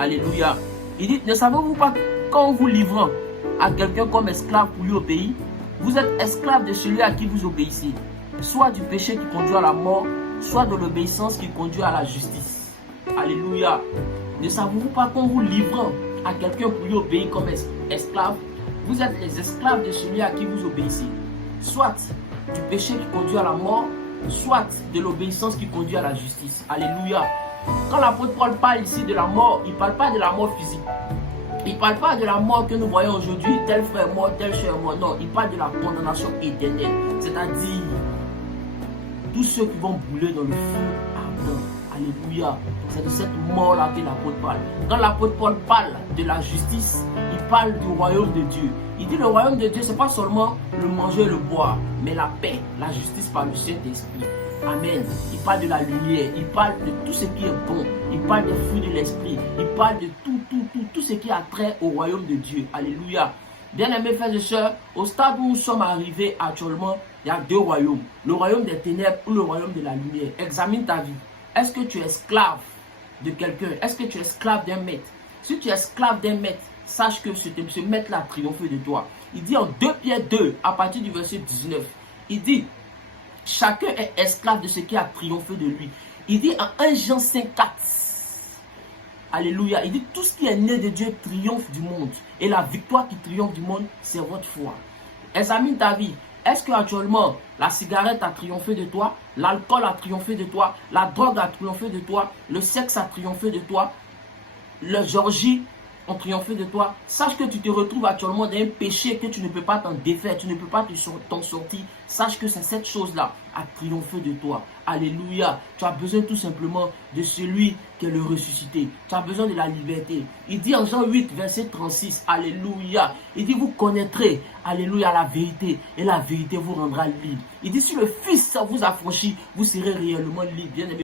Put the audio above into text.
Alléluia. Il dit, ne savez-vous pas quand vous livrant à quelqu'un comme esclave pour lui obéir, vous êtes esclave de celui à qui vous obéissez, soit du péché qui conduit à la mort, soit de l'obéissance qui conduit à la justice. Alléluia. Ne savez-vous pas quand vous livrant à quelqu'un pour lui obéir comme esclave, vous êtes les esclaves de celui à qui vous obéissez, soit du péché qui conduit à la mort, soit de l'obéissance qui conduit à la justice. Alléluia. Quand l'apôtre Paul parle ici de la mort, il ne parle pas de la mort physique. Il ne parle pas de la mort que nous voyons aujourd'hui, tel frère est mort, tel cher est mort. Non, il parle de la condamnation éternelle. C'est-à-dire, tous ceux qui vont brûler dans le feu ardent. Alléluia. C'est de cette mort-là que l'apôtre parle. Quand l'apôtre Paul parle de la justice, il parle du royaume de Dieu. Il dit le royaume de Dieu, ce n'est pas seulement le manger et le boire, mais la paix, la justice par le Saint-Esprit. Amen. Il parle de la lumière, il parle de tout ce qui est bon, il parle des fruits de l'esprit, il parle de tout ce qui a trait au royaume de Dieu. Alléluia. Bien-aimés frères et sœurs, au stade où nous sommes arrivés actuellement, il y a deux royaumes. Le royaume des ténèbres ou le royaume de la lumière. Examine ta vie. Est-ce que tu es esclave de quelqu'un? Est-ce que tu es esclave d'un maître? Si tu es esclave d'un maître, sache que ce maître-là a triomphé de toi. Il dit en 2 Pierre 2, à partir du verset 19, il dit, chacun est esclave de ce qui a triomphé de lui. Il dit en 1 Jean 5, 4, alléluia, il dit tout ce qui est né de Dieu triomphe du monde. Et la victoire qui triomphe du monde, c'est votre foi. Examine ta vie. Est-ce que actuellement la cigarette a triomphé de toi? L'alcool a triomphé de toi? La drogue a triomphé de toi? Le sexe a triomphé de toi? Les orgies ont triomphé de toi? Sache que tu te retrouves actuellement dans un péché que tu ne peux pas t'en défaire, tu ne peux pas t'en sortir. Sache que c'est cette chose-là a triomphé de toi. Alléluia. Tu as besoin tout simplement de celui qui est le ressuscité. Tu as besoin de la liberté. Il dit en Jean 8, verset 36, alléluia. Il dit vous connaîtrez, alléluia, la vérité et la vérité vous rendra libre. Il dit si le Fils vous affranchit, vous serez réellement libre. Bien aimé.